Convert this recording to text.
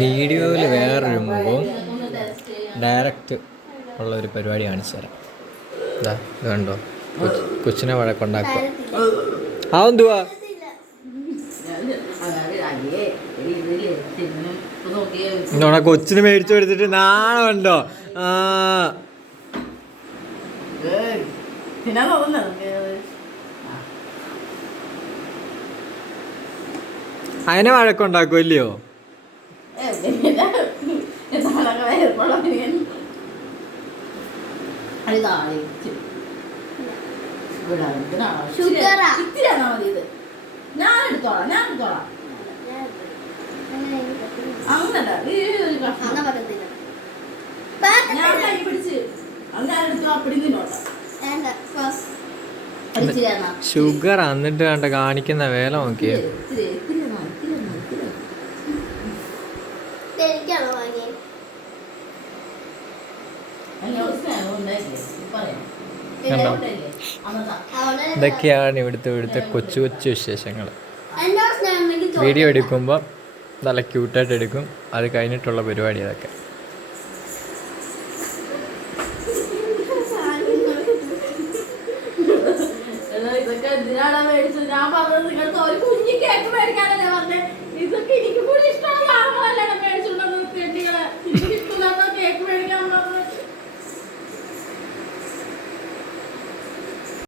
വീഡിയോയിൽ വേറൊരു മുഖവും ഡയറക്റ്റ് ഉള്ള ഒരു പരിപാടി കാണിച്ചു തരാം. ഇതാ ഇത് കണ്ടോ, കൊച്ചിനെ വഴക്കുണ്ടാക്കുക. അതെന്തുവാ? എന്നോടാ കൊച്ചിന് മേടിച്ചു കൊടുത്തിട്ട് നാണമുണ്ടോ? അതിനെ വഴക്കുണ്ടാക്കും ഇല്ലയോ? ഷുഗർ എന്നിട്ട് കണ്ട കാണിക്കുന്ന വേല നോക്കിയേ. ഇതൊക്കെയാണ് ഇവിടുത്തെ കൊച്ചു കൊച്ചു വിശേഷങ്ങൾ. വീഡിയോ എടുക്കുമ്പോൾ നല്ല ക്യൂട്ടായിട്ട് എടുക്കും. അത് കഴിഞ്ഞിട്ടുള്ള പരിപാടി അതൊക്കെ. ഇതൊക്കെ എന്തിനാണ് മേടിച്ചത്? ഞാൻ പറഞ്ഞത് നിങ്ങൾക്ക് ഒരു കുഞ്ഞി കേക്ക്